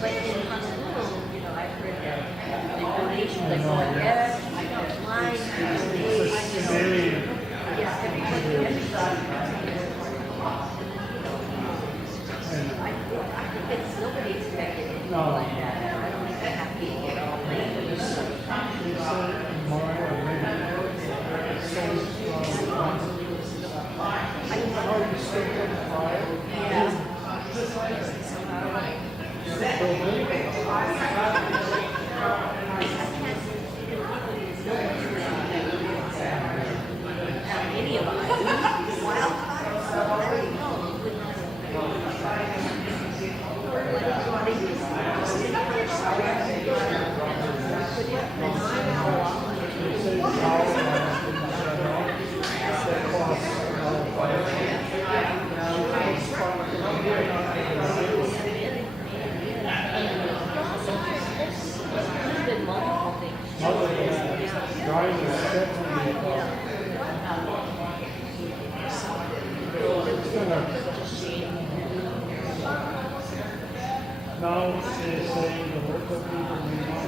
But in Honolulu, I've heard that the donations that go every line, everybody. I think it's nobody expected anything like that. I don't think they're happy to get all late. Any of us. Now they're saying the local people may not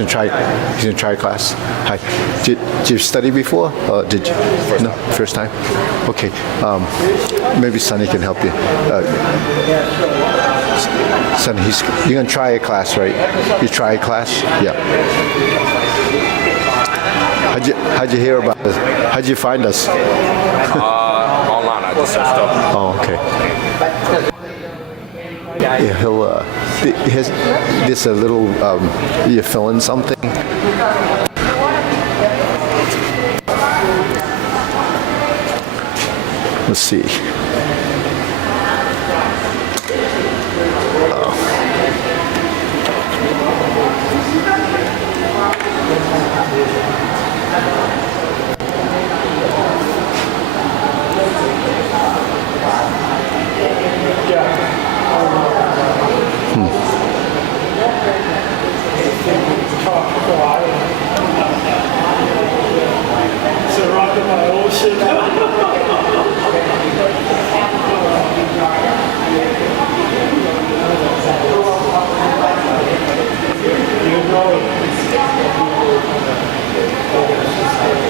He's gonna try class. Hi. Did you study before? Or did you? No, first time. Okay. Maybe Sonny can help you. Sonny, you're gonna try a class, right? You try a class? Yeah. How'd you hear about us? How'd you find us? Online. I just searched up. Oh, okay. Yeah, he'll. This a little. You fill in something. Let's see.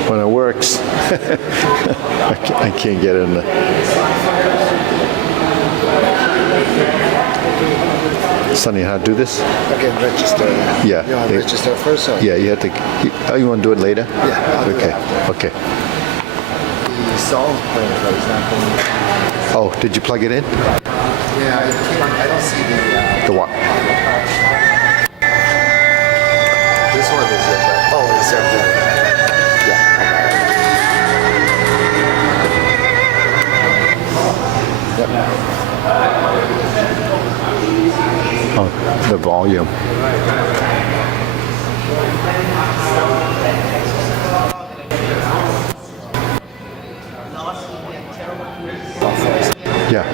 When it works, I can't get in there. Sonny, how to do this? Again, register. Yeah. You want to register first? Or? Yeah, you have to. Oh, you want to do it later? Yeah, I'll do Okay. it after. Okay. The song playing, for example. Oh, did you plug it in? Yeah, I don't see the. The what? This one is it. Oh, it's up there. Oh, the volume. Yeah.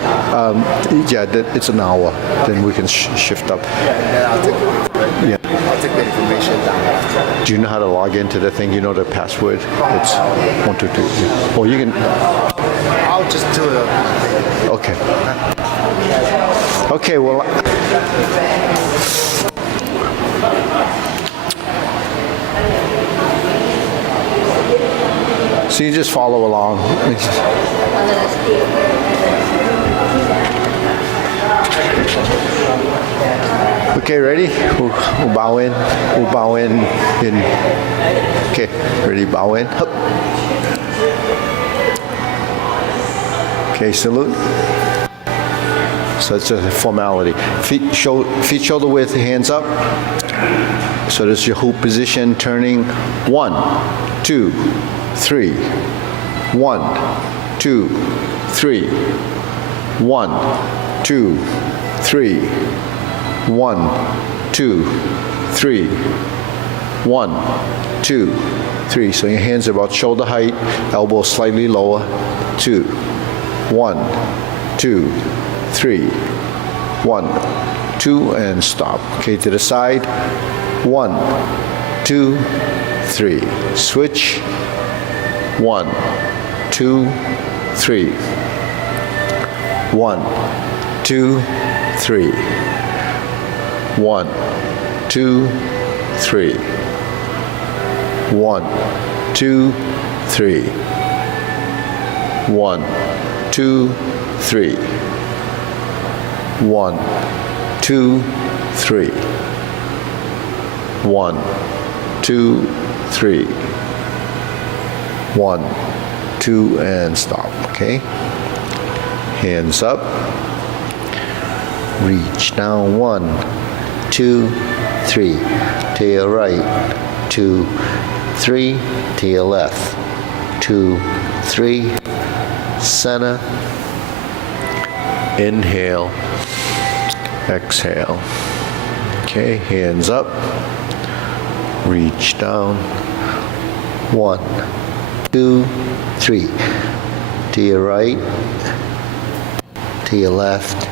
It's an hour. Then we can shift up. And then I'll take Yeah. I'll take the information down after. Do you know how to log into the thing? You know the password? It's 1, 2, 3. Oh, you can. I'll just do it. Okay. Okay. Well. So you just follow along. Okay, ready? We'll bow in. We'll bow in. Okay, ready? Bow in. Hup. Okay, salute. So it's a formality. Feet shoulder width, hands up. So this is your hoop position, turning 1, 2, 3. 1, 2, 3. 1, 2, 3. 1, 2, 3. 1, 2, 3. So your hands are about shoulder height, elbows slightly lower. 2. 1, 2, 3. 1, 2, and stop. Okay, to the side. 1, 2, 3. Switch. 1, 2, 3. 1, 2, 3. 1, 2, 3. 1, 2, 3. 1, 2, 3. 1, 2, 3. 1, 2, 3. 1, 2, and stop. Okay. Hands up. Reach down. 1, 2, 3. To your right. 2, 3. To your left. 2, 3. Center. Inhale. Exhale. Okay, hands up. Reach down. 1, 2, 3. To your right. To your left.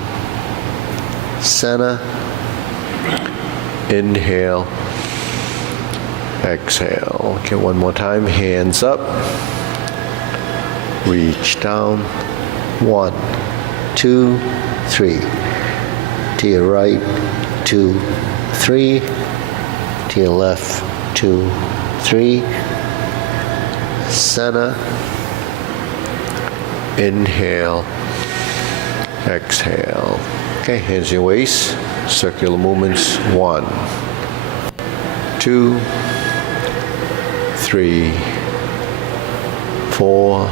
Center. Inhale. Exhale. Okay, one more time. Hands up. Reach down. 1, 2, 3. To your right. 2, 3. To your left. 2, 3. Center. Inhale. Exhale. Okay, hands in your waist. Circular movements. 1, 2, 3, 4,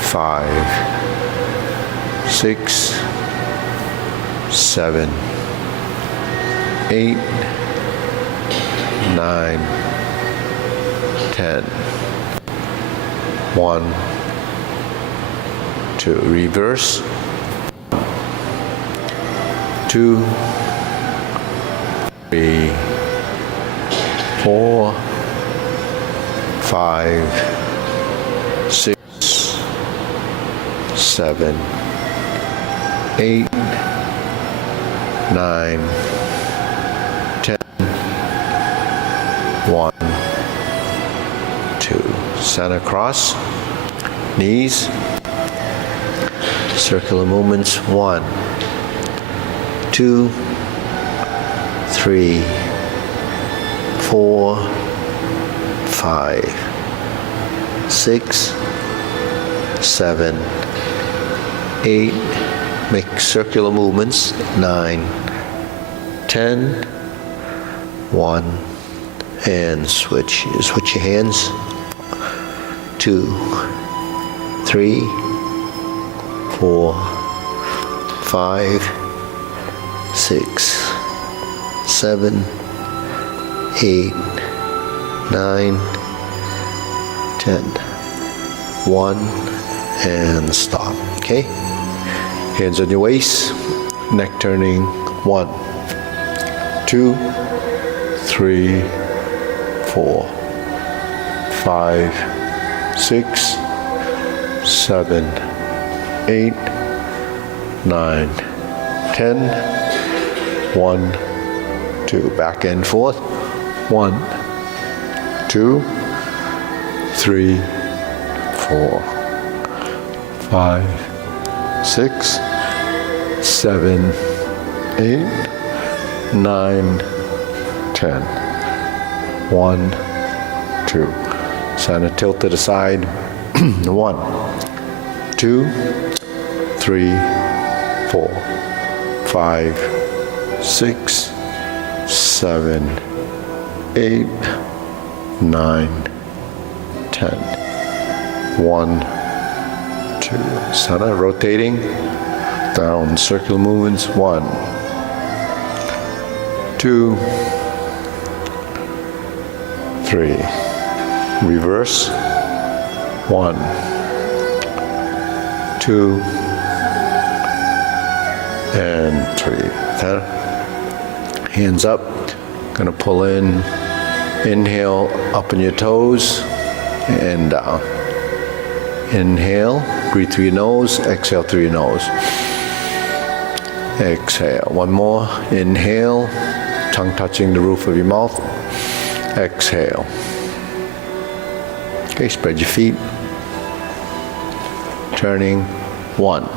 5, 6, 7, 8, 9, 10. 1, 2. Reverse. 2, 3, 4, 5, 6, 7, 8, 9, 10. 1, 2. Center cross. Knees. Circular movements. 1, 2, 3, 4, 5, 6, 7, 8. Make circular movements. 9, 10, 1, and switch. Switch your hands. 2, 3, 4, 5, 6, 7, 8, 9, 10. 1, and stop. Okay? Hands on your waist, neck turning. 1, 2, 3, 4, 5, 6, 7, 8, 9, 10. 1, 2. Back and forth. 1, 2, 3, 4, 5, 6, 7, 8, 9, 10. 1, 2. Center tilt to the side. 1, 2, 3, 4, 5, 6, 7, 8, 9, 10. 1, 2. Center rotating. Down circular movements. 1, 2, 3. Reverse. 1, 2, and 3. Center. Hands up. Gonna pull in. Inhale, up on your toes, and down. Inhale, breathe through your nose, exhale through your nose. Exhale. One more. Inhale, tongue touching the roof of your mouth. Exhale. Okay, spread your feet. Turning. 1,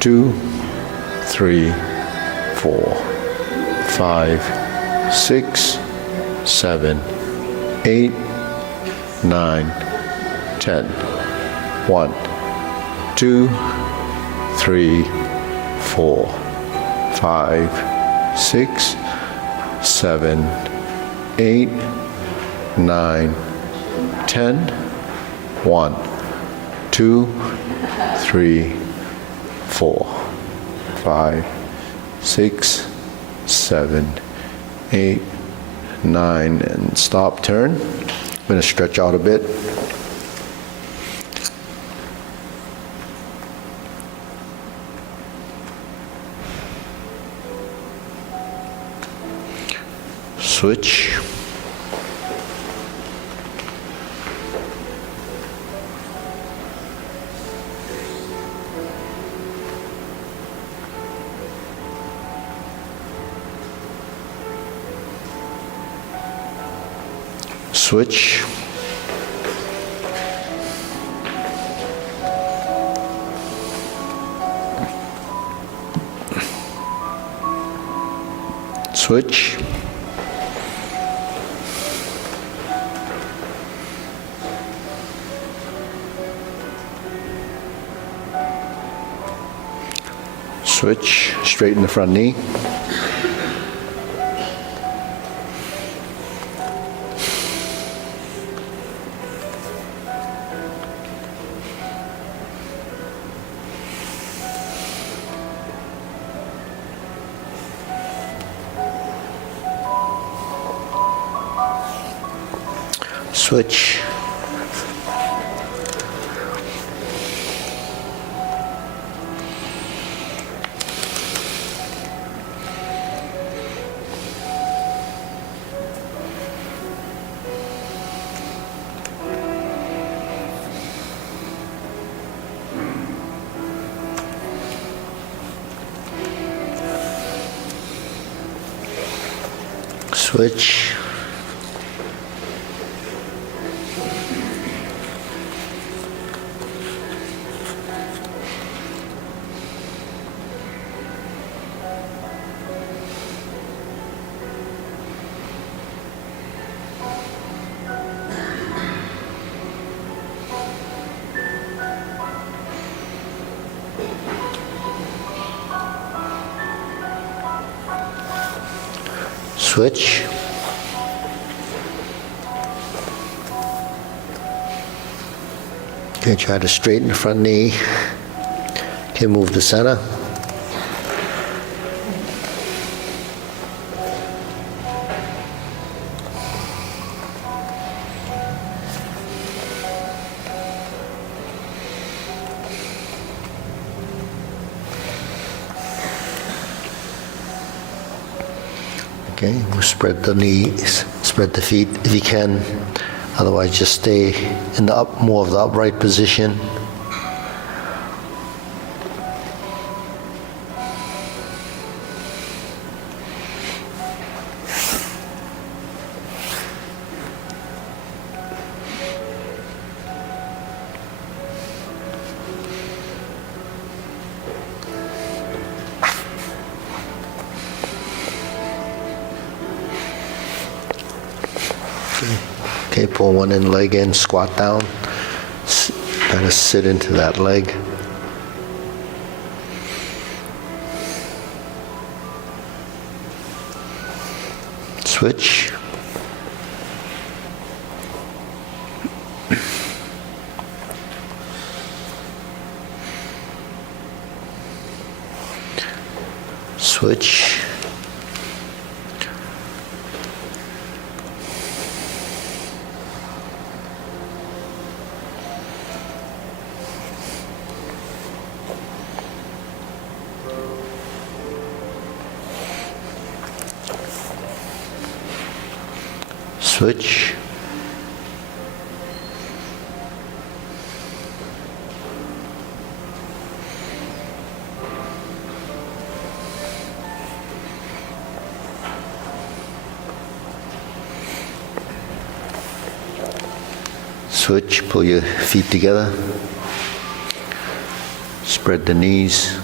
2, 3, 4, 5, 6, 7, 8, 9, 10. 1, 2, 3, 4, 5, 6, 7, 8, 9, 10. 1, 2, 3, 4, 5, 6, 7, 8, 9, and stop, turn. I'm going to stretch out a bit. Switch. Switch. Switch. Switch. Straighten the front knee. Switch. Switch. Switch. Okay, try to straighten the front knee. Okay, move the center. Okay, we'll spread the knees, spread the feet if you can. Otherwise, just stay in the more of the upright position. Okay, pull one in leg in, squat down, kind of sit into that leg. Switch. Switch. Switch. Switch, pull your feet together. Spread the knees.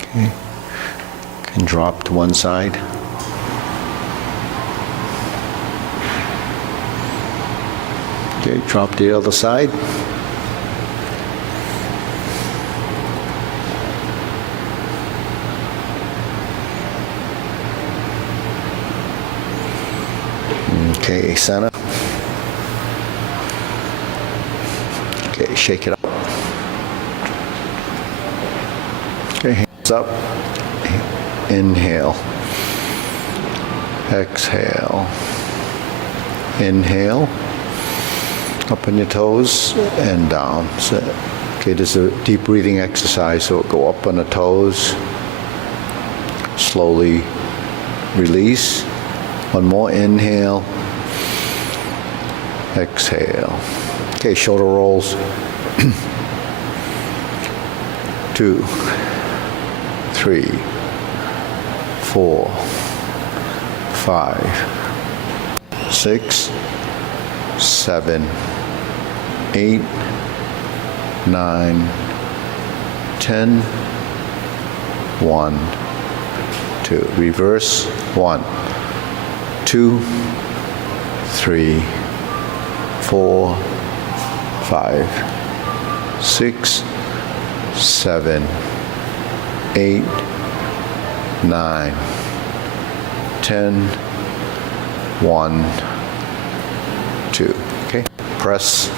Okay. Can drop to one side. Okay, drop to the other side. Okay, center. Okay, shake it up. Okay, hands up. Inhale. Exhale. Inhale. Up on your toes and down. So, okay, this is a deep breathing exercise, so go up on the toes. Slowly release. One more inhale. Exhale. Okay, shoulder rolls. 2, 3, 4, 5, 6, 7, 8, 9, 10, 1, 2. Reverse. 1, 2, 3, 4, 5, 6, 7, 8, 9, 10, 1, 2. Okay. Press,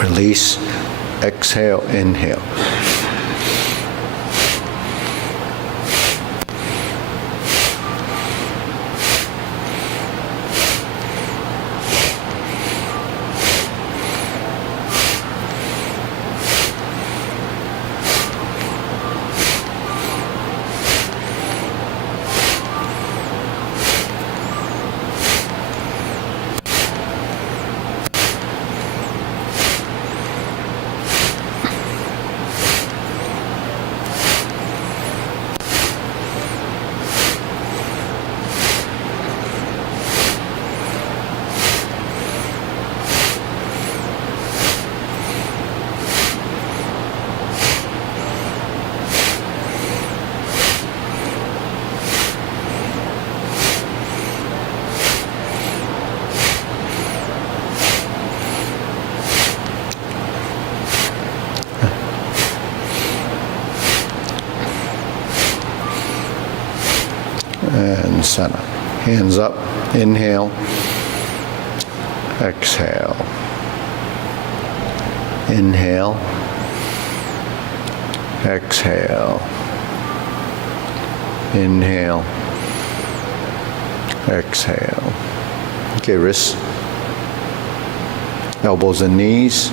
release, exhale, inhale. and center. Hands up, inhale, exhale. Inhale, exhale. Inhale, exhale. Okay, wrists, elbows and knees.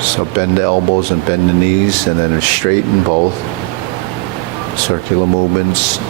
So bend the elbows and bend the knees, and then straighten both. Circular movements.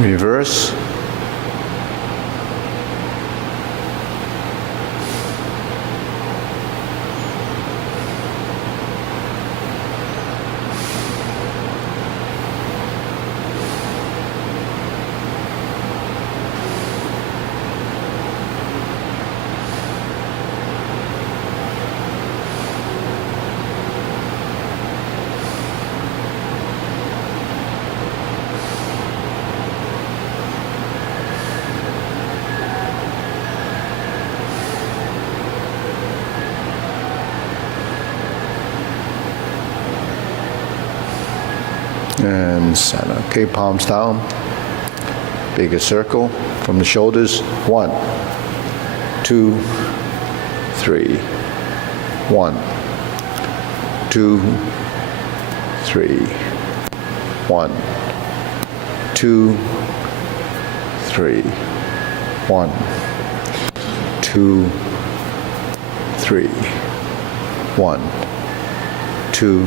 Reverse. And center. Okay, palms down. Bigger circle from the shoulders. 1, 2, 3. 1, 2, 3. 1, 2, 3. 1, 2, 3. 1, 2,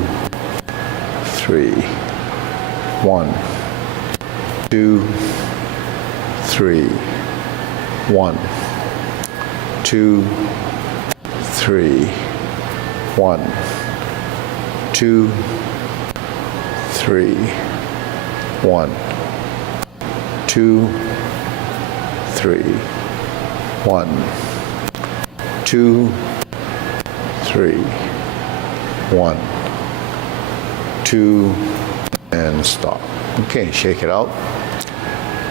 3. 1, 2, 3. 1, 2, 3. 1, 2, 3. 1, 2, 3. 1, 2, 3. 1, 2, and stop. Okay, shake it out.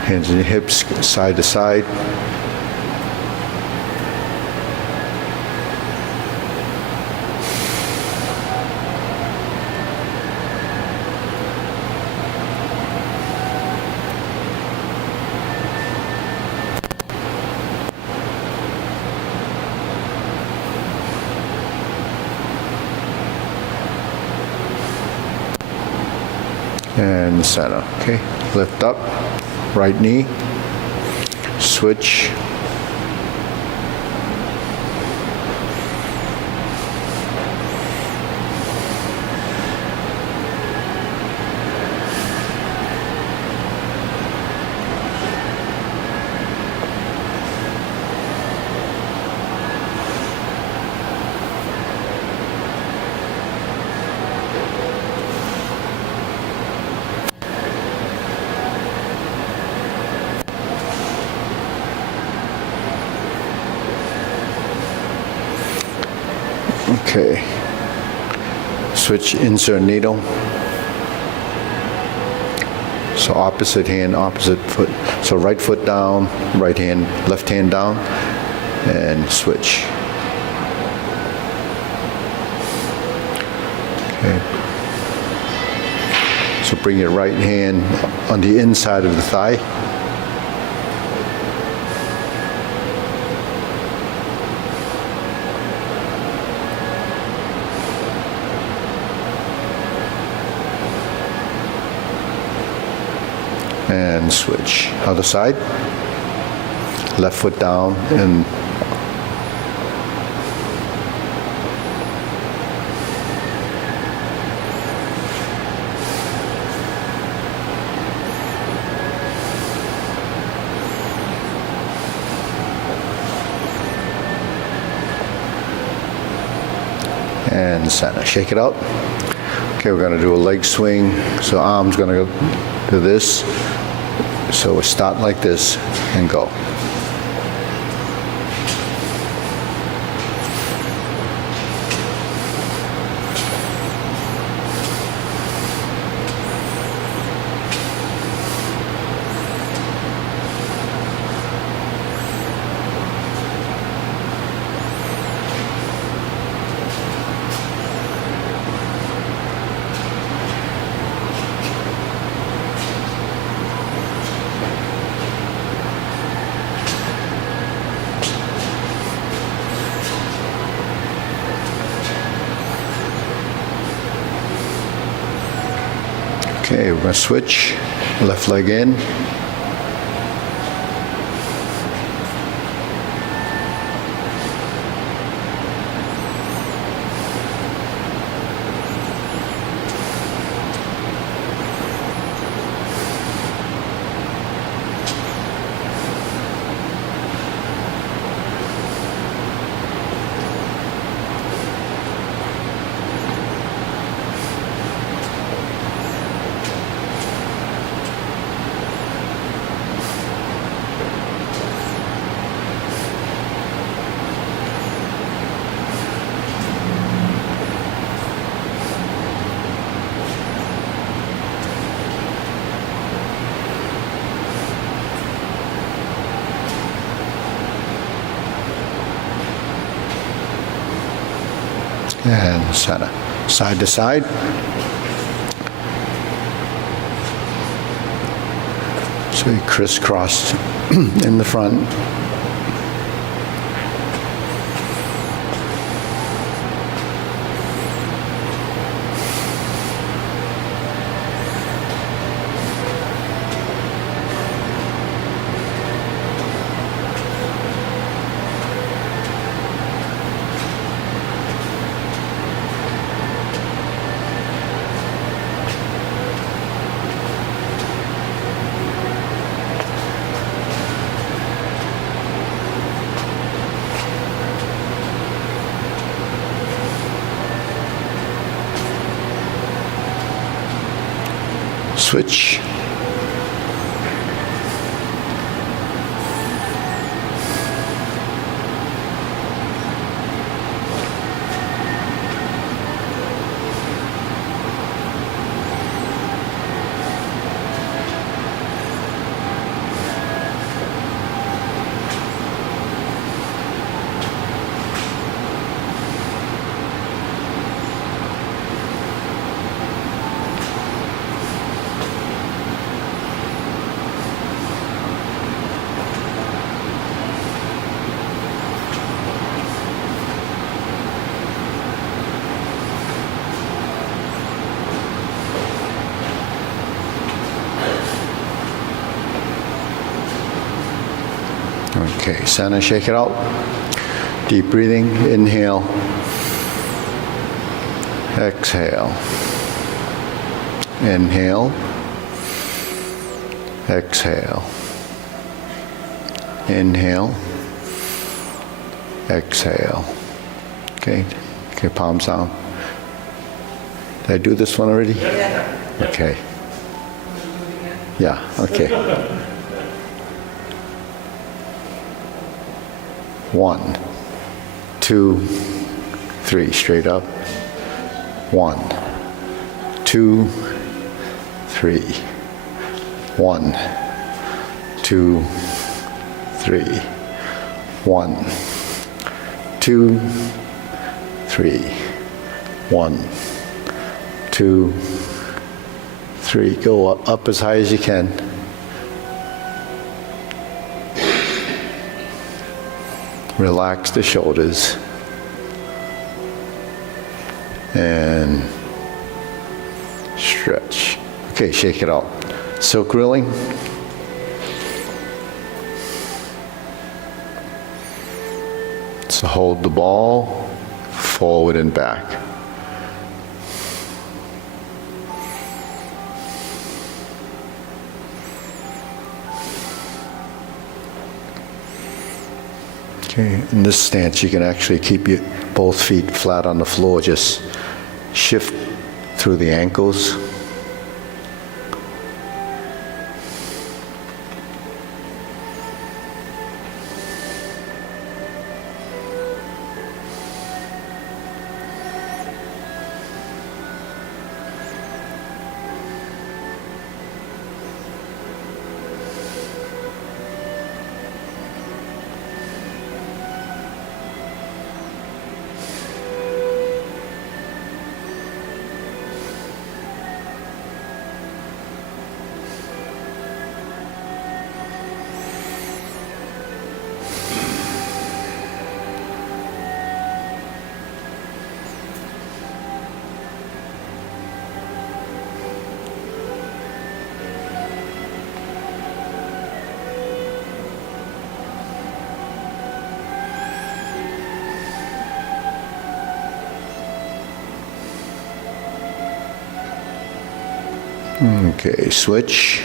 Hands and hips side to side. And center. Okay, lift up, right knee, switch. Okay. Switch, insert needle. So opposite hand, opposite foot. So right foot down, right hand, left hand down, and switch. Okay. So bring your right hand on the inside of the thigh. And switch. Other side. Left foot down and center. Shake it out. Okay, we're gonna do a leg swing, so arm's gonna go do this. So we start like this and go. Okay, we're gonna switch, left leg in. And center, side to side. So you crisscross in the front. Switch. Okay, center, shake it out. Deep breathing, inhale. Exhale. Inhale. Exhale. Inhale. Exhale. Okay, palms down. Did I do this one already? Okay. Yeah, okay. 1, 2, 3, straight up. 1, 2, 3. 1, 2, 3. 1, 2, 3. 1, 2, 3. Go up as high as you can. Relax the shoulders. And stretch. Okay, shake it out. Silk rilling. So hold the ball forward and back. Okay, in this stance, you can actually keep your both feet flat on the floor. Just shift through the ankles. Okay, switch.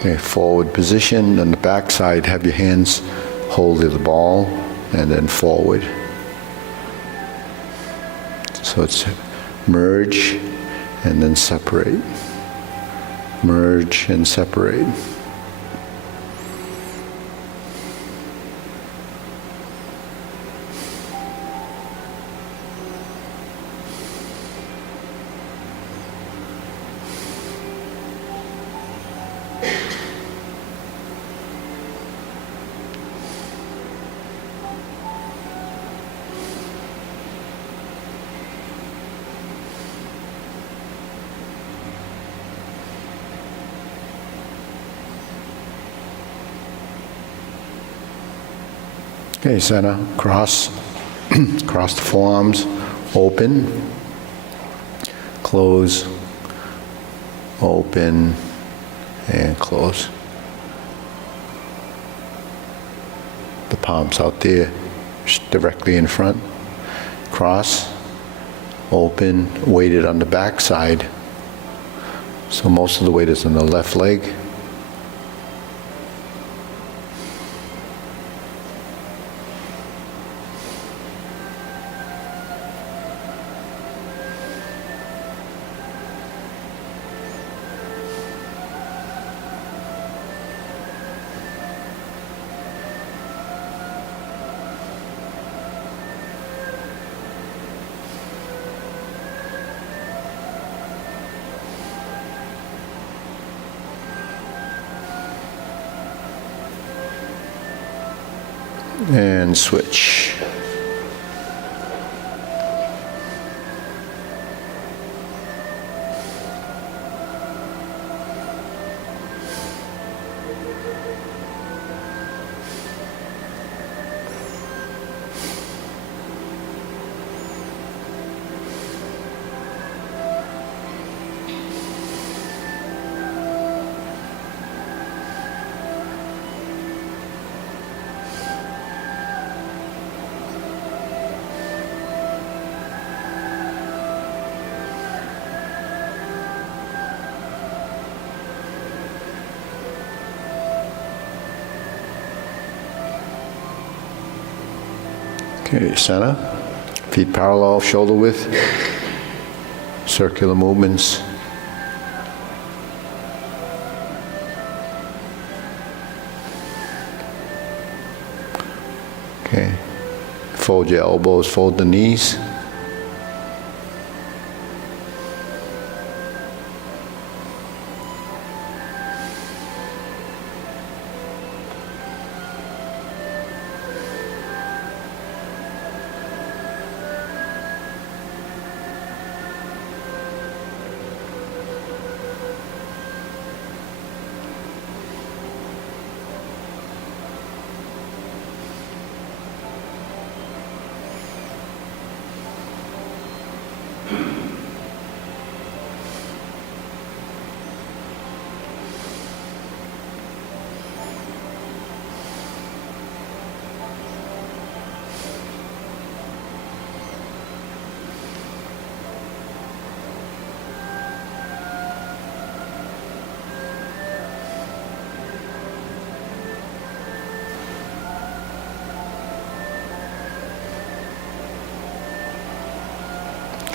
Okay, forward position. On the back side, have your hands hold the ball and then forward. So it's merge and then separate. Merge and separate. Okay, center, cross, cross the forearms, open, close, open, and close. The palms out there, directly in front. Cross, open, weighted on the back side. So most of the weight is on the left leg. And switch. Okay, center, feet parallel, shoulder width, circular movements. Okay, fold your elbows, fold the knees.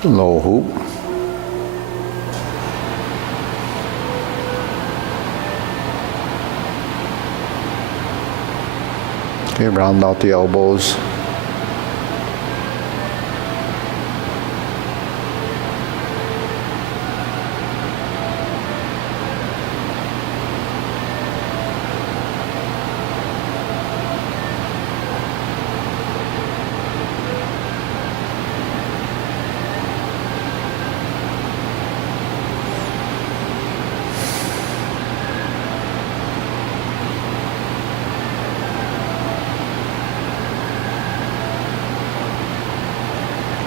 Low hoop. Okay, round out the elbows.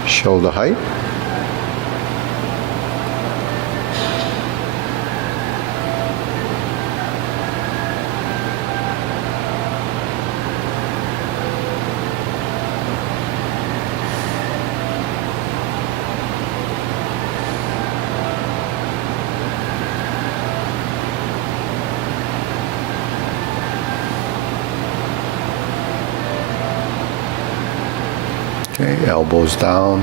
Shoulder height. Okay, elbows down.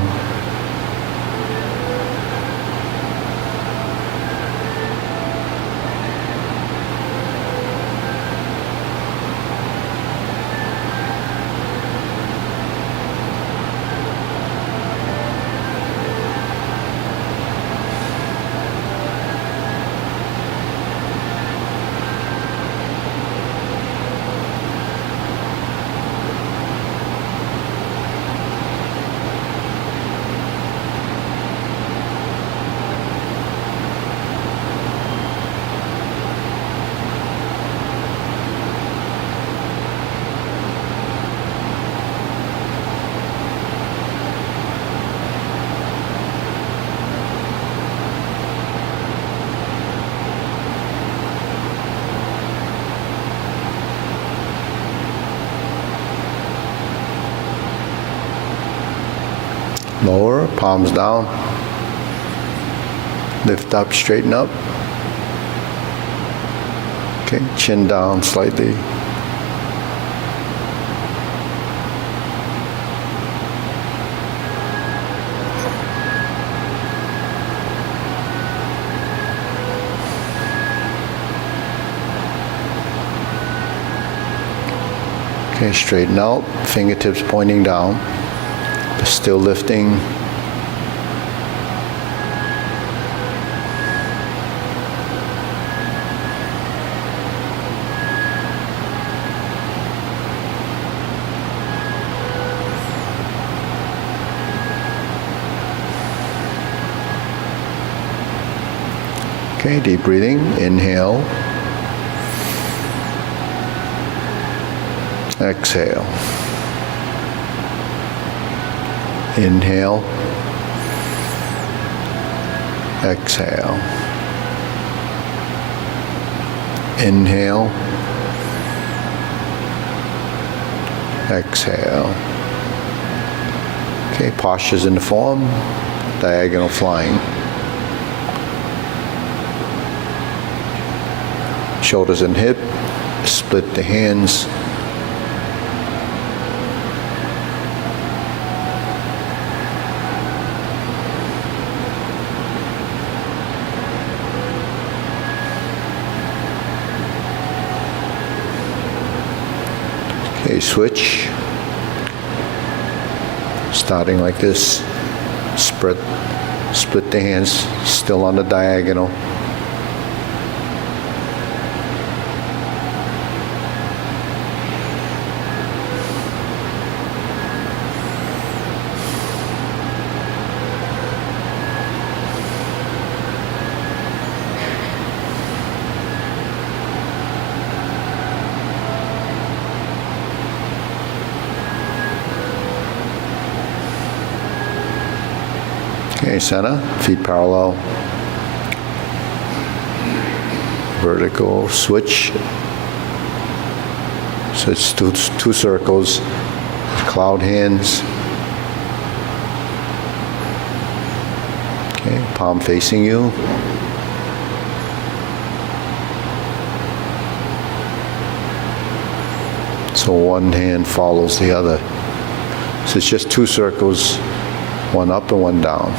Lower, palms down. Lift up, straighten up. Okay, chin down slightly. Okay, straighten out, fingertips pointing down. Still lifting. Okay, deep breathing. Inhale. Exhale. Inhale. Exhale. Inhale. Exhale. Okay, postures in the form, diagonal flying. Shoulders and hip, split the hands. Okay, switch. Starting like this, split the hands, still on the diagonal. Okay, center, feet parallel. Vertical switch. So it's two circles, cloud hands. Okay, palm facing you. So one hand follows the other. So it's just two circles, one up and one down.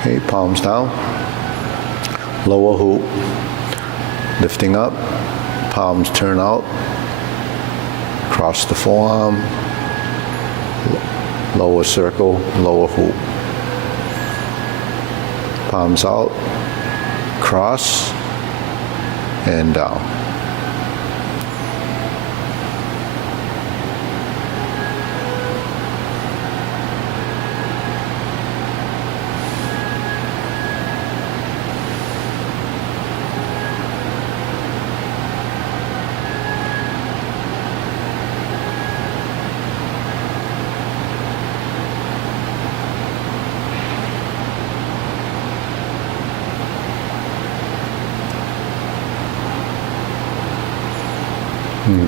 Okay, palms down. Lower hoop. Lifting up. Palms turn out. Cross the forearm. Lower circle, lower hoop. Palms out. Cross. And down.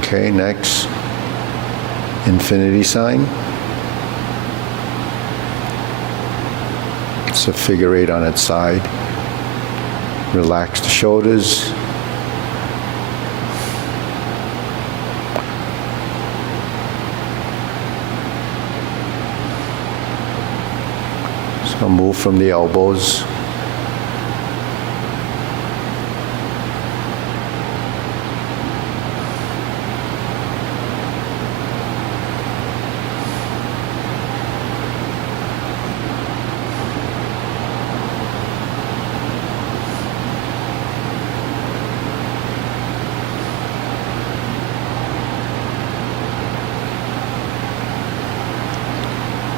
Okay, next, infinity sign. It's a figure 8 on its side. Relax the shoulders. So move from the elbows.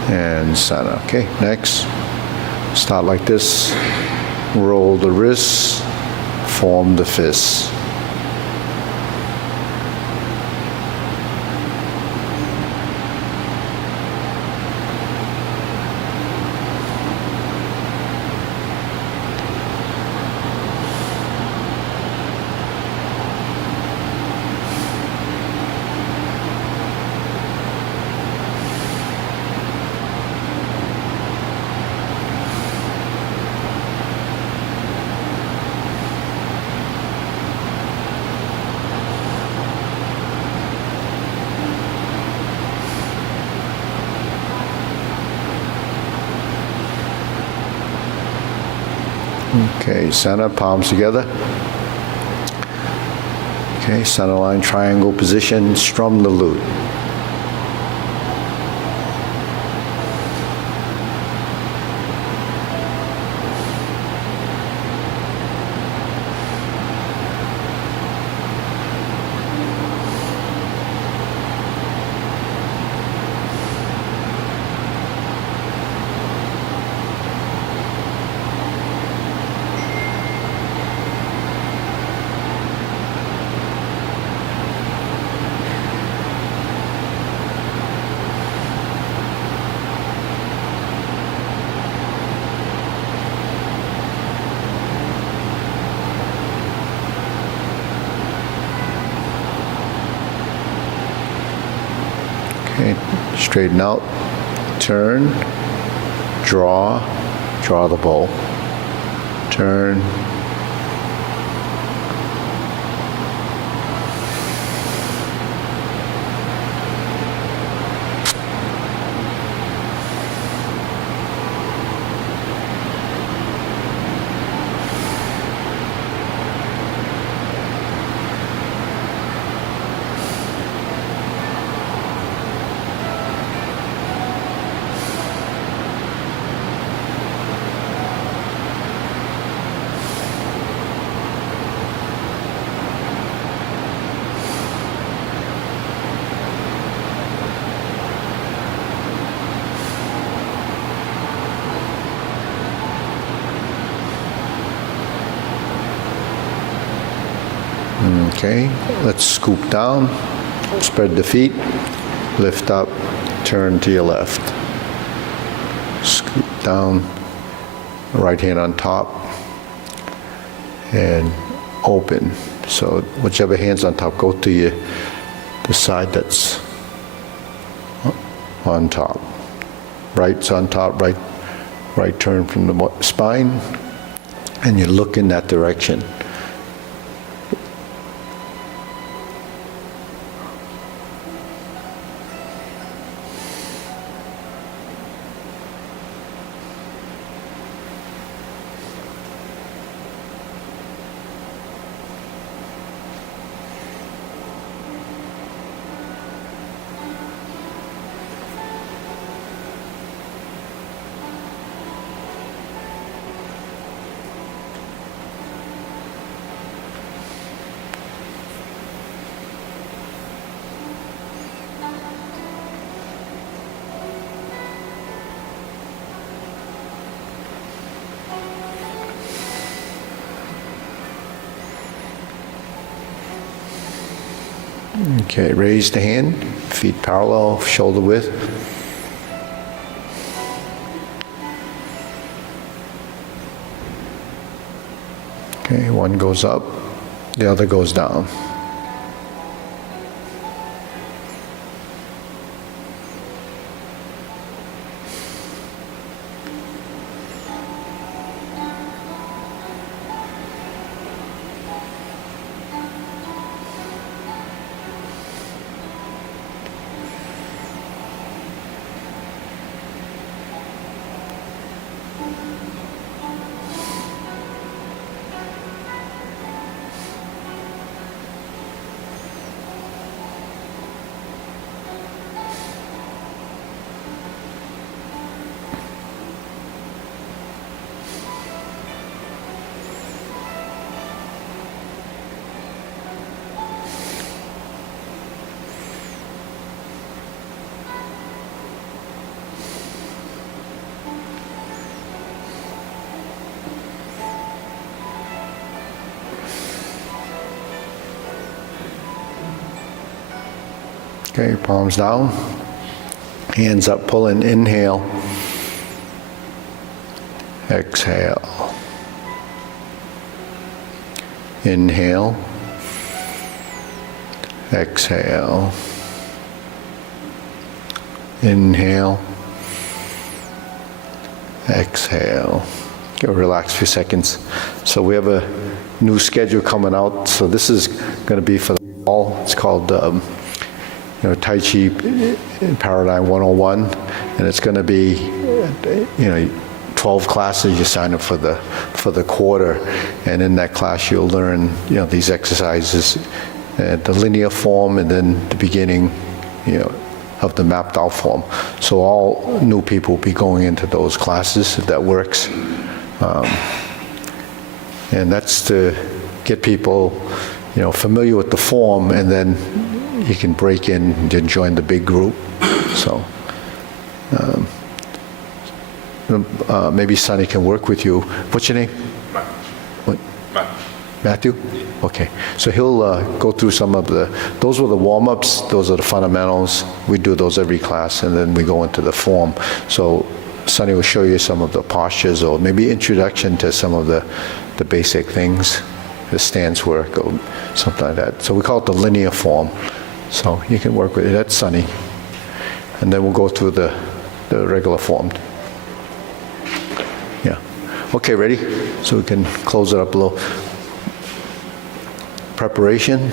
And center. Okay, next. Start like this. Roll the wrists. Form the fists. Okay, center, palms together. Okay, center line, triangle position, strum the lute. Okay, straighten out, turn, draw the bow. Turn. Okay, let's scoop down, spread the feet, lift up, turn to your left. Scoop down, right hand on top, and open. So whichever hand's on top, go to the side that's on top. Right's on top, right turn from the spine, and you look in that direction. Okay, raise the hand, feet parallel, shoulder width. Okay, one goes up, the other goes down. Okay, palms down, hands up, pull in, inhale, exhale, inhale, exhale, inhale, exhale. Okay, relax a few seconds. So we have a new schedule coming out, so this is going to be for the fall. It's called Tai Chi Paradigm 101, and it's going to be, 12 classes. You sign up for the quarter, and in that class you'll learn, these exercises, the linear form, and then the beginning, of the mapped out form. So all new people will be going into those classes, if that works. And that's to get people, familiar with the form, and then you can break in and join the big group. So maybe Sonny can work with you. What's your name? Matt. What? Matt. Matthew? Okay. So he'll go through some of those were the warm-ups, those are the fundamentals. We do those every class, and then we go into the form. So Sonny will show you some of the postures, or maybe introduction to some of the basic things, the stance work, or something like that. So we call it the linear form. So you can work with it. That's Sonny. And then we'll go through the regular form. Yeah. Okay, ready? So we can close it up a little. Preparation.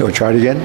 Okay, we'll try it again.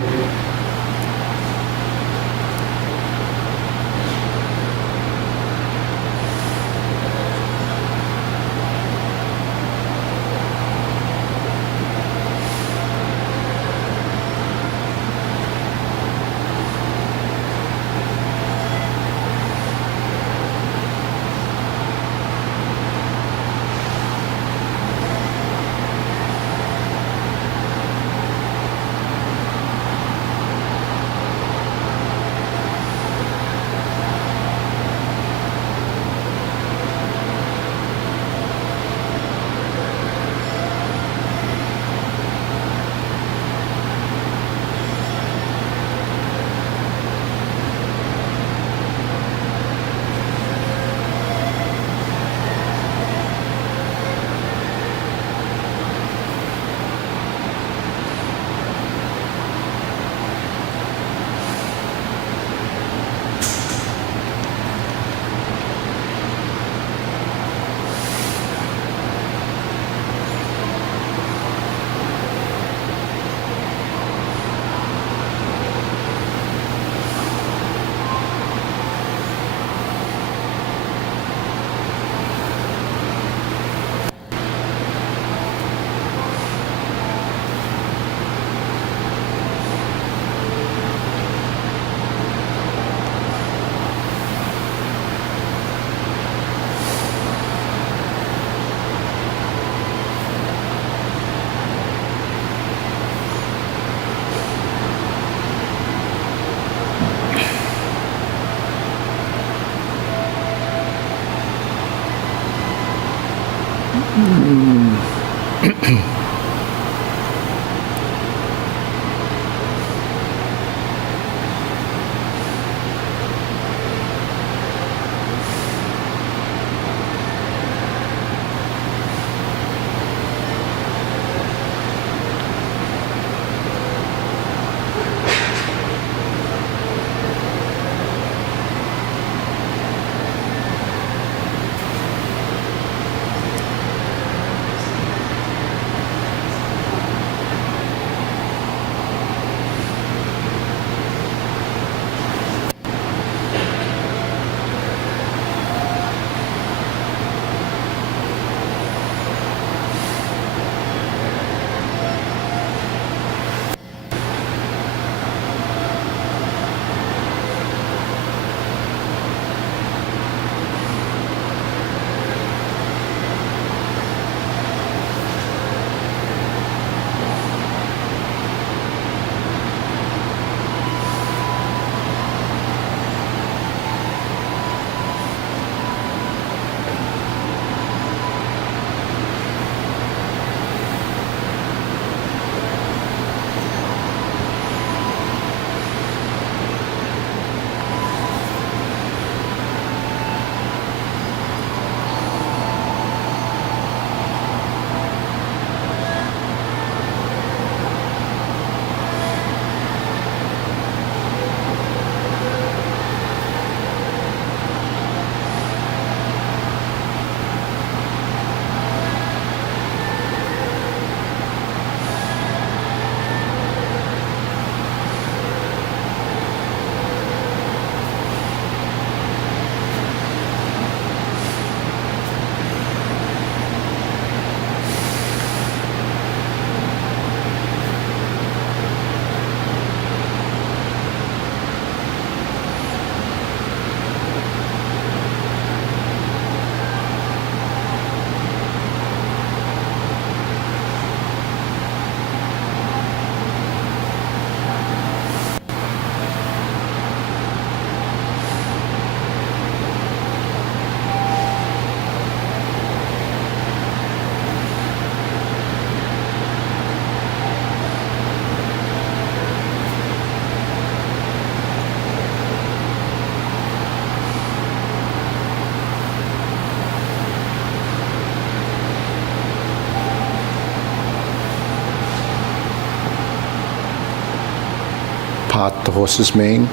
Part the horse's mane.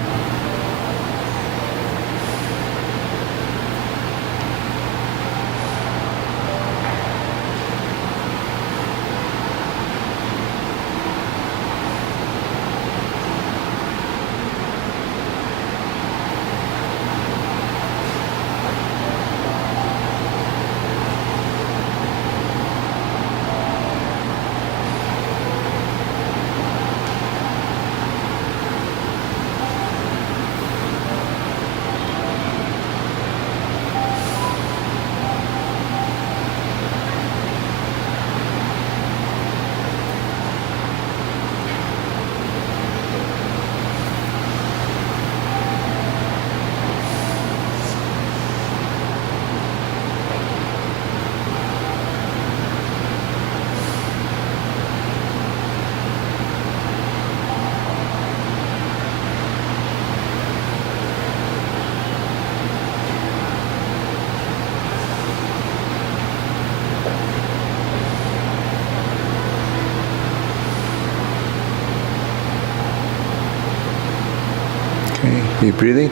Okay, deep breathing.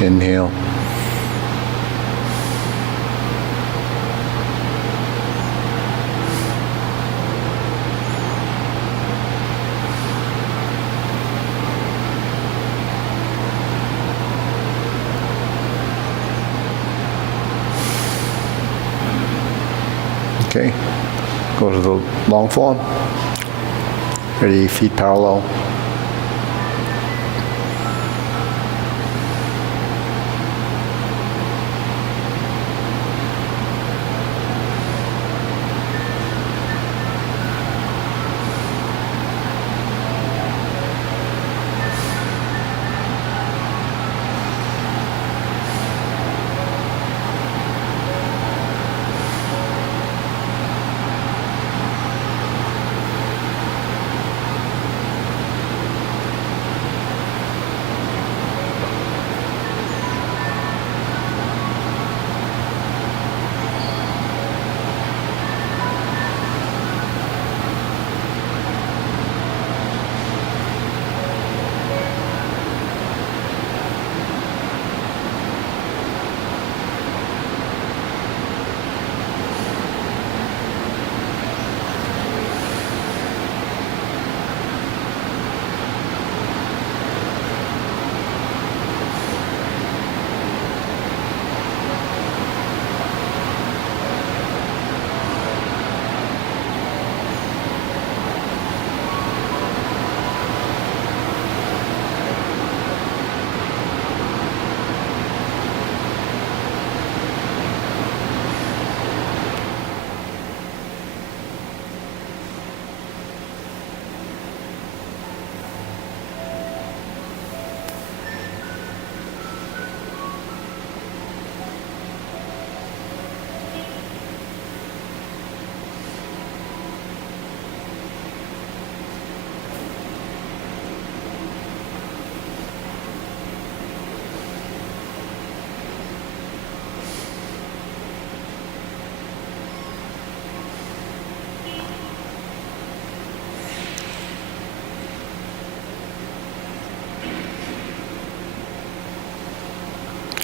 Inhale. Okay, go to the long form. Ready, feet parallel.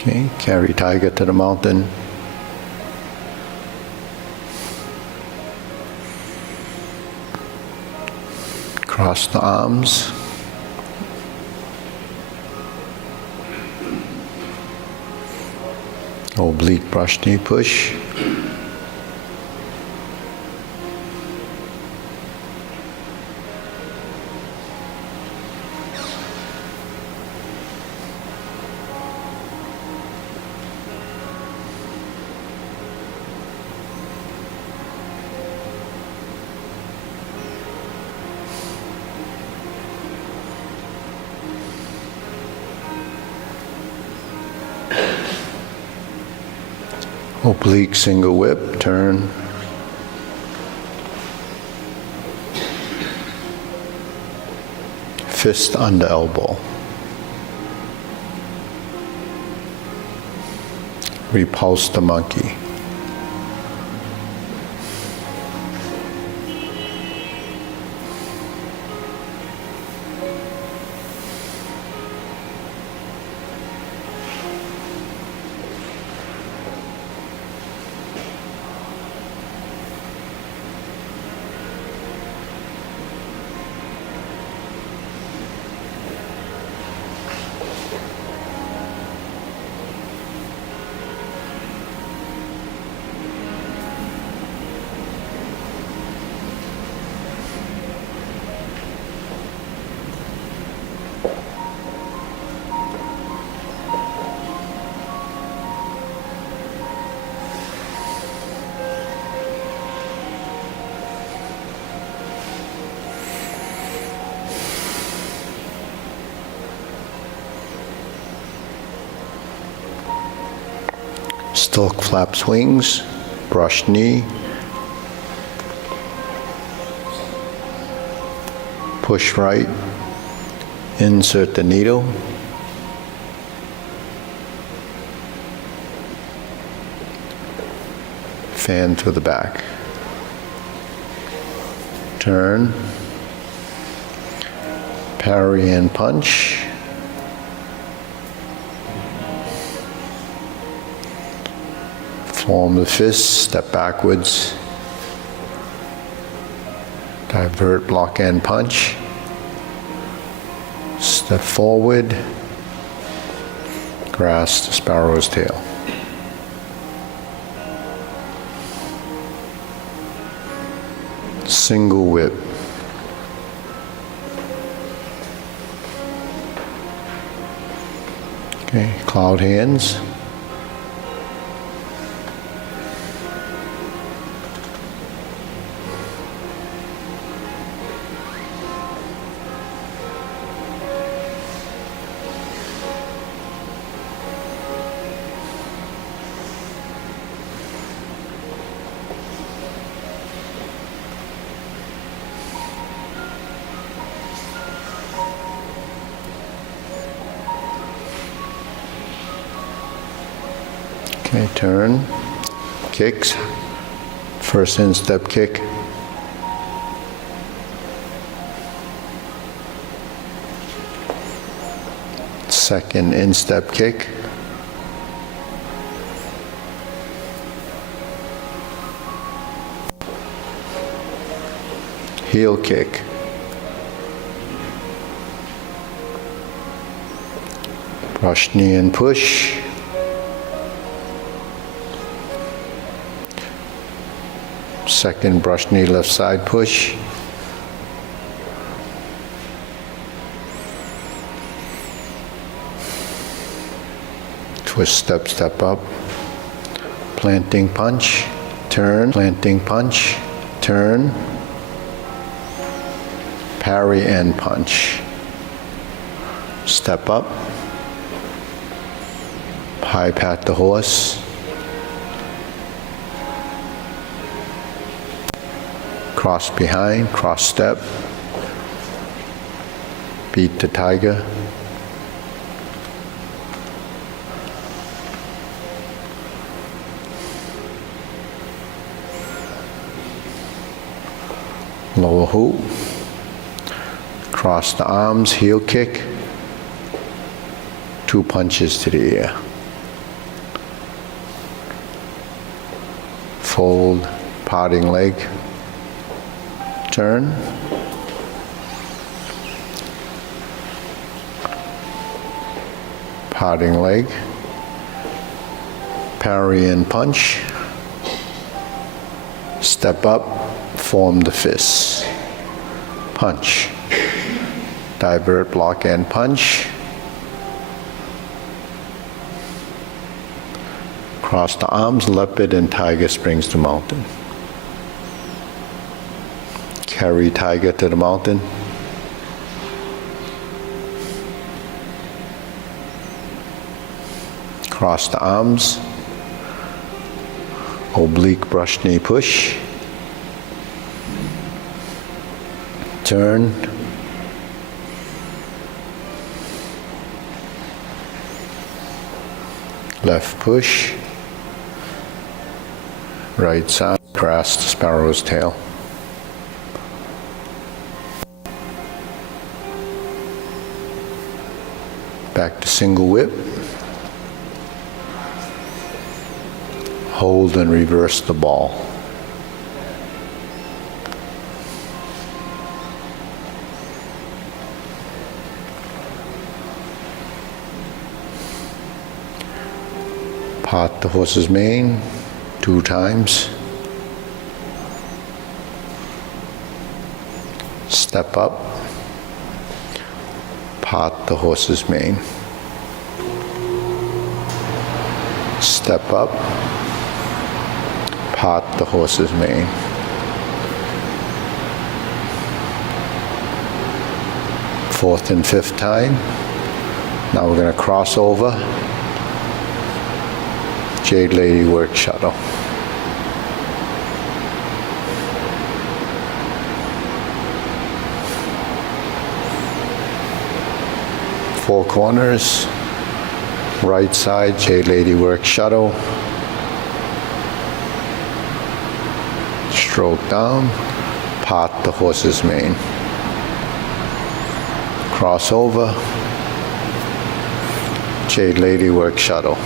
Okay, carry tiger to the mountain. Cross the arms. Oblique brush knee push. Oblique single whip, turn. Fist under elbow. Repulse the monkey. Stilk flaps wings, brush knee, push right, insert the needle, fan to the back, turn, parry and punch, Form the fist, step backwards. Divert, block, and punch. Step forward. Grasp the sparrow's tail. Single whip. Okay, cloud hands. Okay, turn, kicks, first instep kick. Second instep kick. Heel kick. Brush knee and push. Second brush knee left side push. Twist step, step up. Planting punch, turn, planting punch, turn. Parry and punch. Step up. High pat the horse. Cross behind, cross step. Beat the tiger. Lower hoop. Cross the arms, heel kick. 2 punches to the ear. Fold, parting leg. Turn. Parting leg. Parry and punch. Step up, form the fists. Punch. Divert, block, and punch. Cross the arms, leopard and tiger springs to mountain. Carry tiger to the mountain. Cross the arms. Oblique brush knee push. Turn. Left push. Right side, grasp the sparrow's tail. Back to single whip. Hold and reverse the ball. Part the horse's mane 2 times. Step up. Part the horse's mane. Step up. Part the horse's mane. Fourth and fifth time. Now we're going to cross over. Jade Lady work shuttle. Four corners. Right side, Jade Lady work shuttle. Stroke down. Part the horse's mane. Cross over. Jade Lady work shuttle.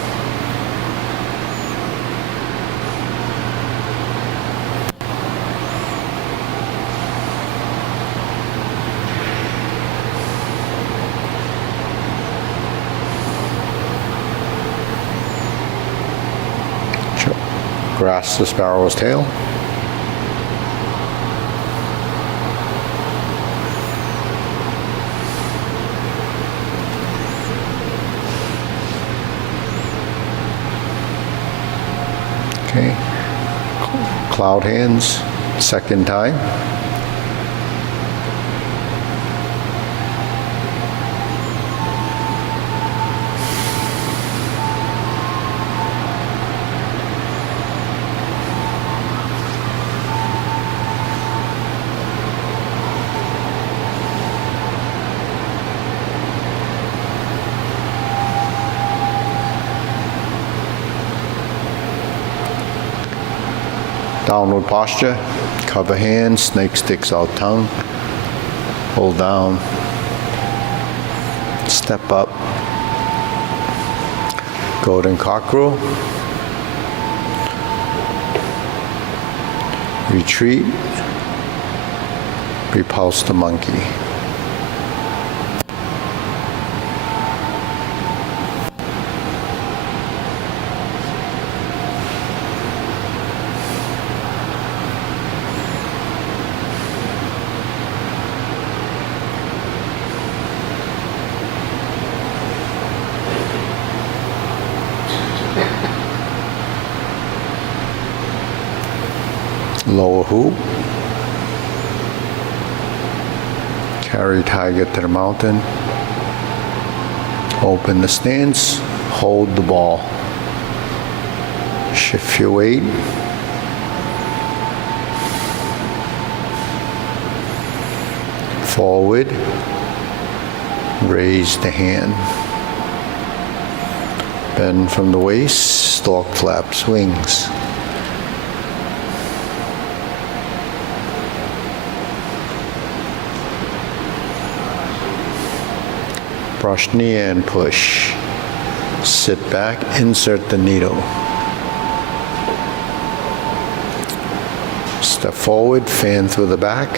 grasp the sparrow's tail. Okay. Cloud hands, second time. Downward posture, cover hands, snake sticks out tongue, hold down, step up, golden cockerel, retreat, repulse the monkey. Lower hoop. Carry tiger to the mountain. Open the stance. Hold the ball. Shift your weight. Forward. Raise the hand. Bend from the waist. Stork flaps wings. Brush knee and push. Sit back, insert the needle. Step forward, fan through the back.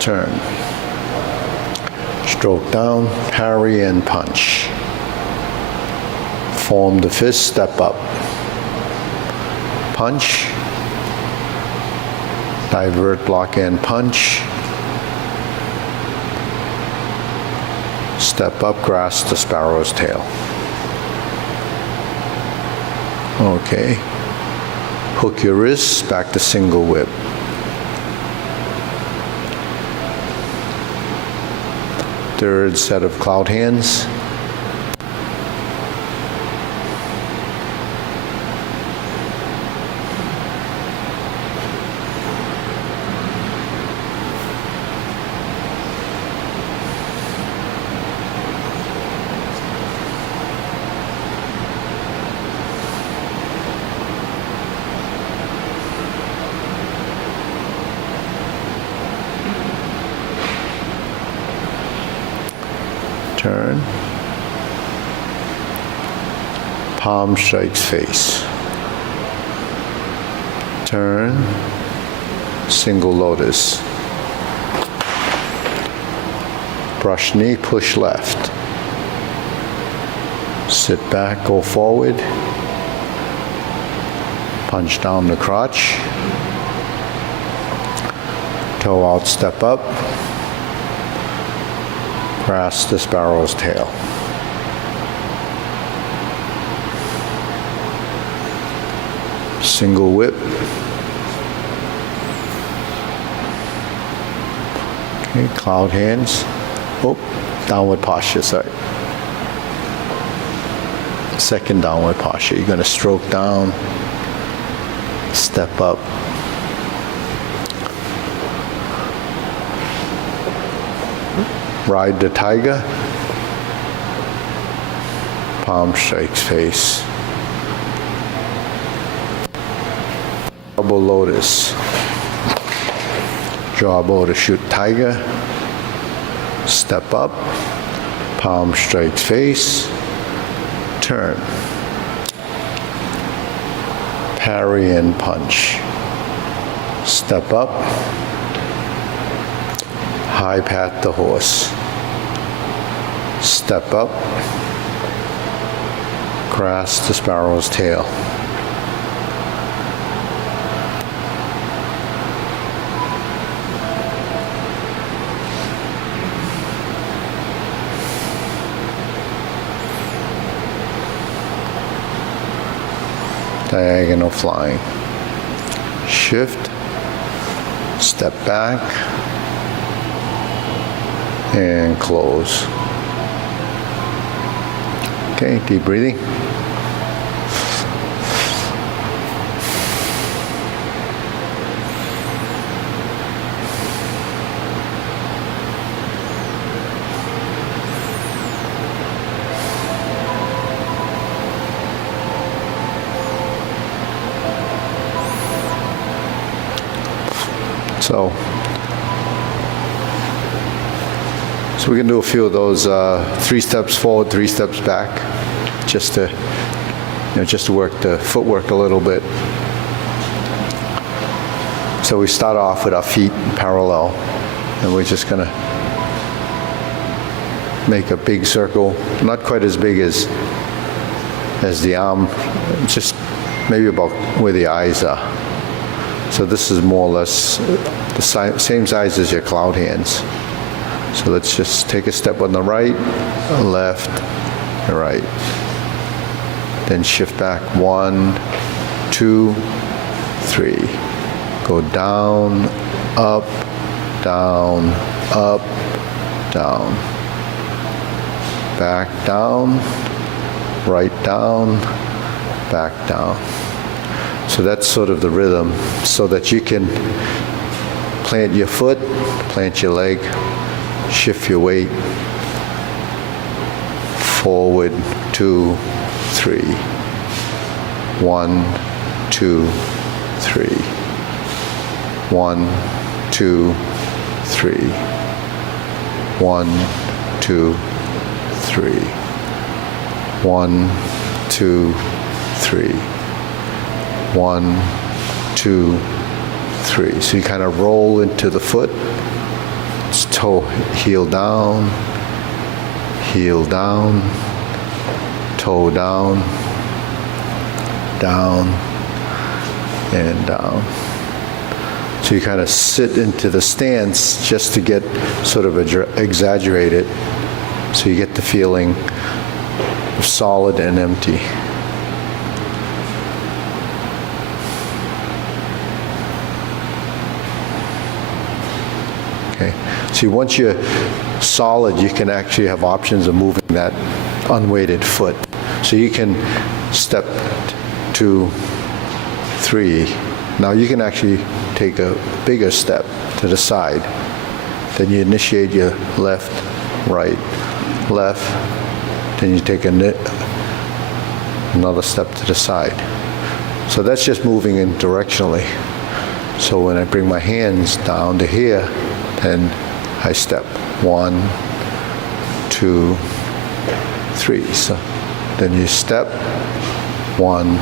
Turn. Stroke down, parry and punch. Form the fist, step up. Punch. Divert, block and punch. Step up, grasp the sparrow's tail. Okay. Hook your wrists, back to single whip. Third set of cloud hands. Turn. Palm strikes face. Turn. Single lotus. Brush knee, push left. Sit back, go forward. Punch down the crotch. Toe out, step up. Grasp the sparrow's tail. Single whip. Okay, cloud hands. Oh, downward posture, sorry. Second downward posture. You're going to stroke down, step up. Ride the tiger. Palm strikes face. Double lotus. Draw bow to shoot tiger. Step up. Palm strikes face. Turn. Parry and punch. Step up. High pat the horse. Step up. across the sparrow's tail. Diagonal flying. Shift, step back, and close. Okay, deep breathing. So we can do a few of those 3 steps forward, 3 steps back, just to, just to work the footwork a little bit. So we start off with our feet parallel, and we're just gonna make a big circle, not quite as big as the arm, just maybe about where the eyes are. So this is more or less the same size as your cloud hands. So let's just take a step on the right, left, and right. Then shift back 1, 2, 3. Go down, up, down, up, down. Back down, right down, back down. So that's sort of the rhythm, so that you can plant your foot, plant your leg, shift your weight, forward, 2, 3. 1, 2, 3. 1, 2, 3. 1, 2, 3. 1, 2, 3. 1, 2, 3. So you kind of roll into the foot. It's toe, heel down, toe down, down, and down. So you kind of sit into the stance just to get sort of exaggerated, so you get the feeling of solid and empty. Okay. See, once you're solid, you can actually have options of moving that unweighted foot. So you can step 2, 3. Now you can actually take a bigger step to the side. Then you initiate your left, right, left. Then you take another step to the side. So that's just moving in directionally. So when I bring my hands down to here, then I step 1, 2, 3. So then you step 1,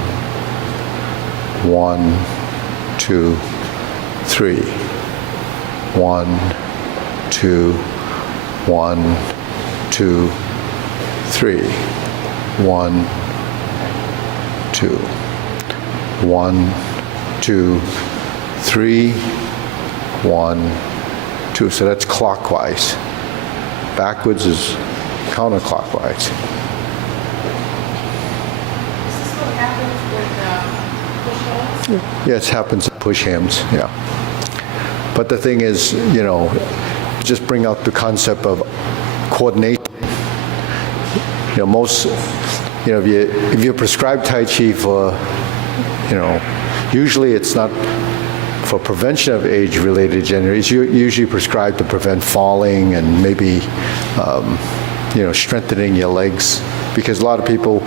2, 3. 1, 2, 1, 2, 3. 1, 2. 1, 2, 3. 1, 2. So that's clockwise. Backwards is counterclockwise. Is this what happens with push hands? Yeah, it happens to push hands, yeah. But the thing is, just bring out the concept of coordination. Most, if you prescribe Tai Chi for, usually it's not for prevention of age-related degeneration. It's usually prescribed to prevent falling and maybe, strengthening your legs. Because a lot of people,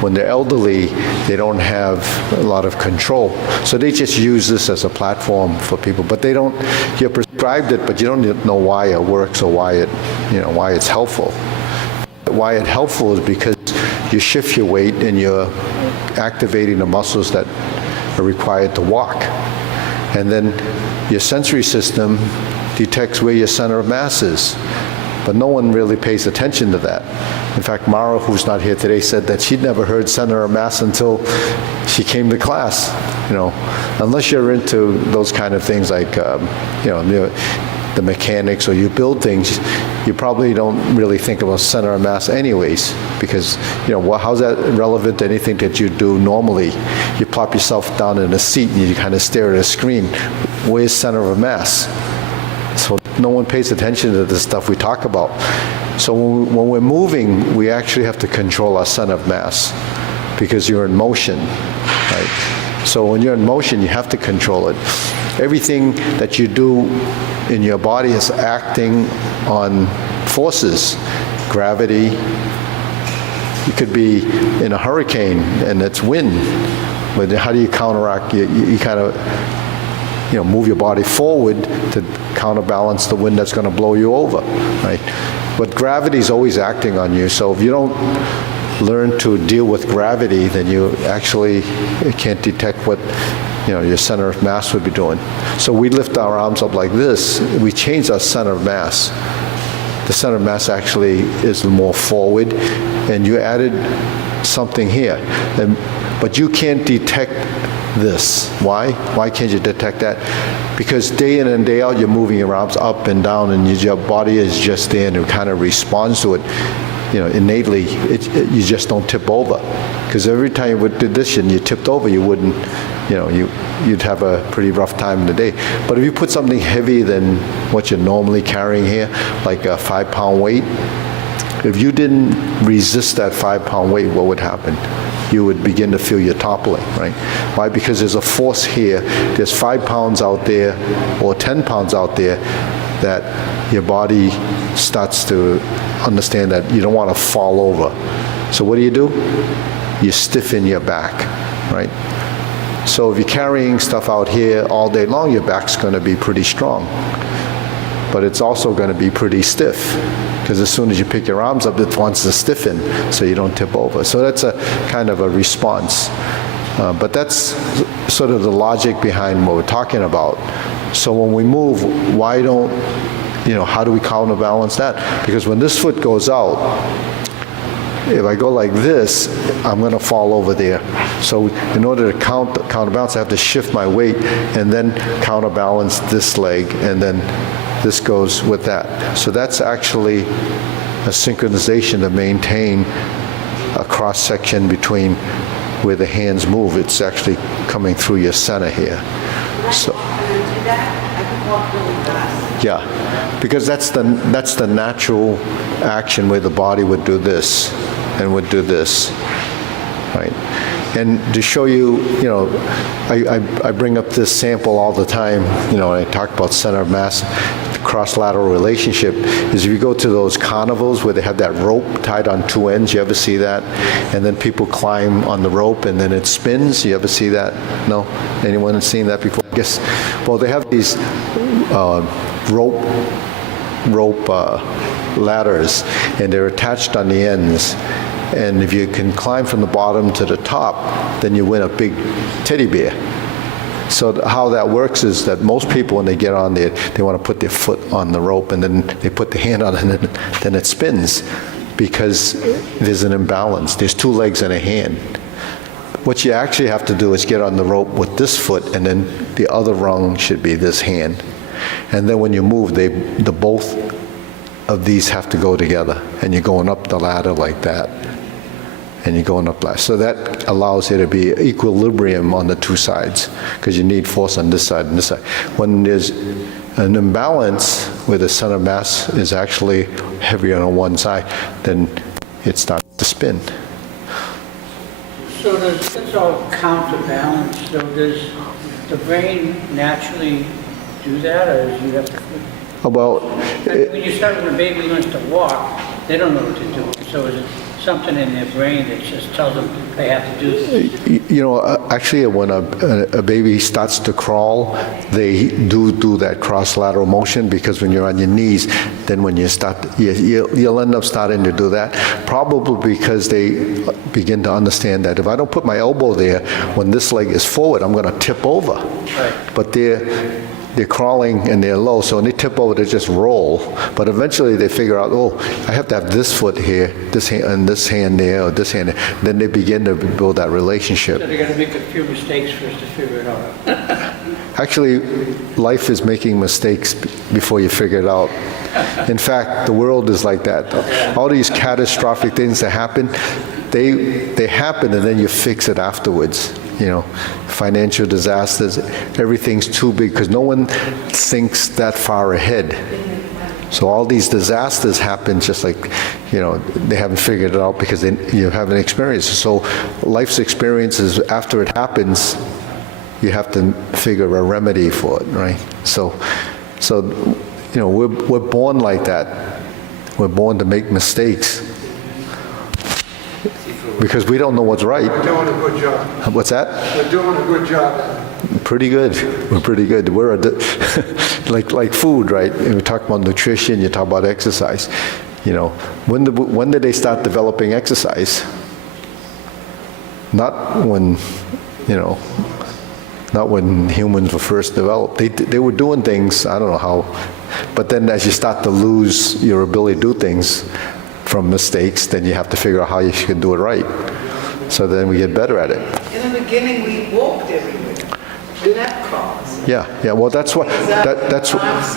when they're elderly, they don't have a lot of control. So they just use this as a platform for people. But they don't, you're prescribed it, but you don't know why it works or why it's helpful. Why it's helpful is because you shift your weight and you're activating the muscles that are required to walk. And then your sensory system detects where your center of mass is. but no one really pays attention to that. In fact, Mara, who's not here today, said that she'd never heard center of mass until she came to class. Unless you're into those kind of things like, the mechanics, or you build things, you probably don't really think about center of mass anyways, because, how's that relevant to anything that you do normally? You plop yourself down in a seat and you kind of stare at a screen. Where's center of mass? So no one pays attention to the stuff we talk about. So when we're moving, we actually have to control our center of mass, because you're in motion, right? So when you're in motion, you have to control it. Everything that you do in your body is acting on forces, gravity. You could be in a hurricane and it's wind, but how do you counteract? You kind of, move your body forward to counterbalance the wind that's going to blow you over, right? But gravity is always acting on you, so if you don't learn to deal with gravity, then you actually can't detect what your center of mass would be doing. So we lift our arms up like this, we change our center of mass. The center of mass actually is more forward, and you added something here. But you can't detect this. Why? Why can't you detect that? Because day in and day out, you're moving your arms up and down, and your body is just there and it kind of responds to it. Innately, you just don't tip over. Because every time you would do this and you tipped over, you wouldn't, you'd have a pretty rough time in the day. But if you put something heavier than what you're normally carrying here, like a 5-pound weight, if you didn't resist that 5-pound weight, what would happen? You would begin to feel your toppling, right? Why? Because there's a force here. There's 5 pounds out there or 10 pounds out there that your body starts to understand that you don't want to fall over. So what do? You stiffen your back, right? So if you're carrying stuff out here all day long, your back's going to be pretty strong. But it's also going to be pretty stiff, because as soon as you pick your arms up, it wants to stiffen so you don't tip over. So that's a kind of a response. But that's sort of the logic behind what we're talking about. So when we move, why don't, how do we counterbalance that? Because when this foot goes out, if I go like this, I'm going to fall over there. So in order to counterbalance, I have to shift my weight and then counterbalance this leg, and then this goes with that. So that's actually a synchronization to maintain a cross-section between where the hands move. It's actually coming through your center here. So, yeah, because that's the natural action where the body would do this and would do this, right? And to show you, I bring up this sample all the time, I talk about center of mass, the cross-lateral relationship, is if you go to those carnivals where they have that rope tied on 2 ends, you ever see that? And then people climb on the rope and then it spins, you ever see that? No? Anyone has seen that before? I guess, well, they have these rope ladders, and they're attached on the ends. And if you can climb from the bottom to the top, then you win a big teddy bear. So how that works is that most people, when they get on there, they want to put their foot on the rope, and then they put the hand on it, and then it spins, because there's an imbalance. There's 2 legs and a hand. What you actually have to do is get on the rope with this foot, and then the other rung should be this hand. And then when you move, the both of these have to go together, and you're going up the ladder like that. And you're going up ladder. So that allows there to be equilibrium on the 2 sides, because you need force on this side and this side. When there's an imbalance where the center of mass is actually heavier on one side, then it starts to spin. So it's all counterbalance. So does the brain naturally do that, or do you have to? Well, When you start when a baby learns to walk, they don't know what to do. So is it something in their brain that just tells them they have to do this? Actually, when a baby starts to crawl, they do that cross-lateral motion, because when you're on your knees, then when you start, you'll end up starting to do that. Probably because they begin to understand that if I don't put my elbow there, when this leg is forward, I'm going to tip over. Right. But they're crawling and they're low, so when they tip over, they just roll. But eventually they figure out, oh, I have to have this foot here, this hand, and this hand there, or this hand there. Then they begin to build that relationship. So they're gonna make a few mistakes for us to figure it out. Actually, life is making mistakes before you figure it out. In fact, the world is like that. All these catastrophic things that happen, they happen and then you fix it afterwards. You know, financial disasters, everything's too big because no one thinks that far ahead. So all these disasters happen just like, you know, they haven't figured it out because you haven't experienced it. So life's experiences, after it happens, you have to figure a remedy for it, right? So you know, we're born like that. We're born to make mistakes because we don't know what's right. We're doing a good job. What's that? We're doing a good job. Pretty good. We're pretty good. We're like food, right? And we talk about nutrition. You talk about exercise. You know, when did they start developing exercise? Not when, you know, not when humans were first developed. They were doing things, I don't know how, but then as you start to lose your ability to do things from mistakes, then you have to figure out how you can do it right. So then we get better at it. In the beginning, we walked everywhere. We didn't have cars. Yeah, well, that's what,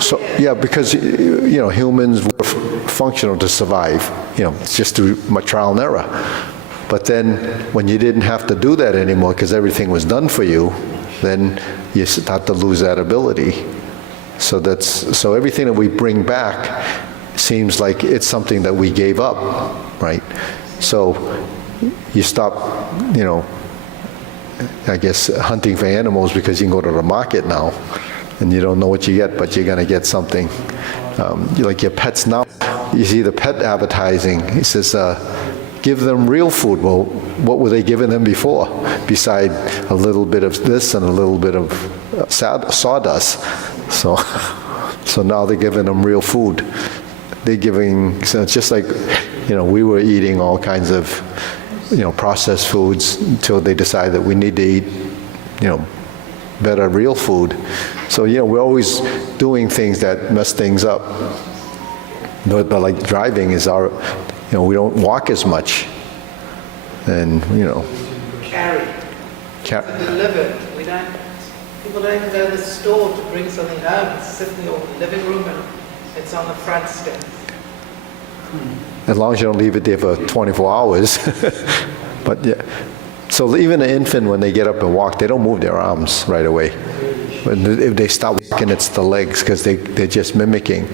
so, yeah, because, you know, humans were functional to survive, you know, it's just through trial and error. But then, when you didn't have to do that anymore because everything was done for you, then you start to lose that ability. So everything that we bring back seems like it's something that we gave up, right? So you stop, you know, I guess hunting for animals because you can go to the market now and you don't know what you get, but you're going to get something. Like your pets now, you see the pet advertising, it says, give them real food. Well, what were they giving them before? Beside a little bit of this and a little bit of sawdust. So now they're giving them real food. They're giving, so it's just like, you know, we were eating all kinds of, you know, processed foods until they decided that we need to eat, you know, better real food. So, you know, we're always doing things that mess things up. But like driving is our, you know, we don't walk as much. And, you know. Carry. Delivered. People don't even go to the store to bring something home. It's sitting in your living room and it's on the front step. As long as you don't leave it there for 24 hours. But yeah. So even an infant, when they get up and walk, they don't move their arms right away. If they stop walking, it's the legs because they're just mimicking.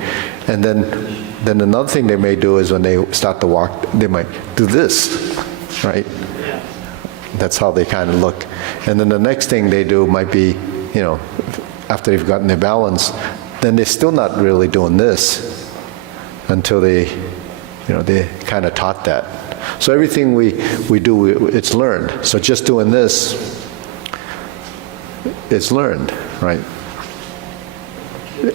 And then another thing they may do is when they start to walk, they might do this, right? Yeah. That's how they kind of look. And then the next thing they do might be, you know, after they've gotten their balance, then they're still not really doing this until they, you know, they kind of taught that. So everything we do, it's learned. So just doing this, it's learned, right?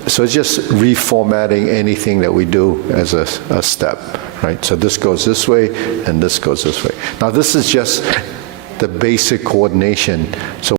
So it's just reformatting anything that we do as a step, right? So this goes this way and this goes this way. Now this is just the basic coordination. So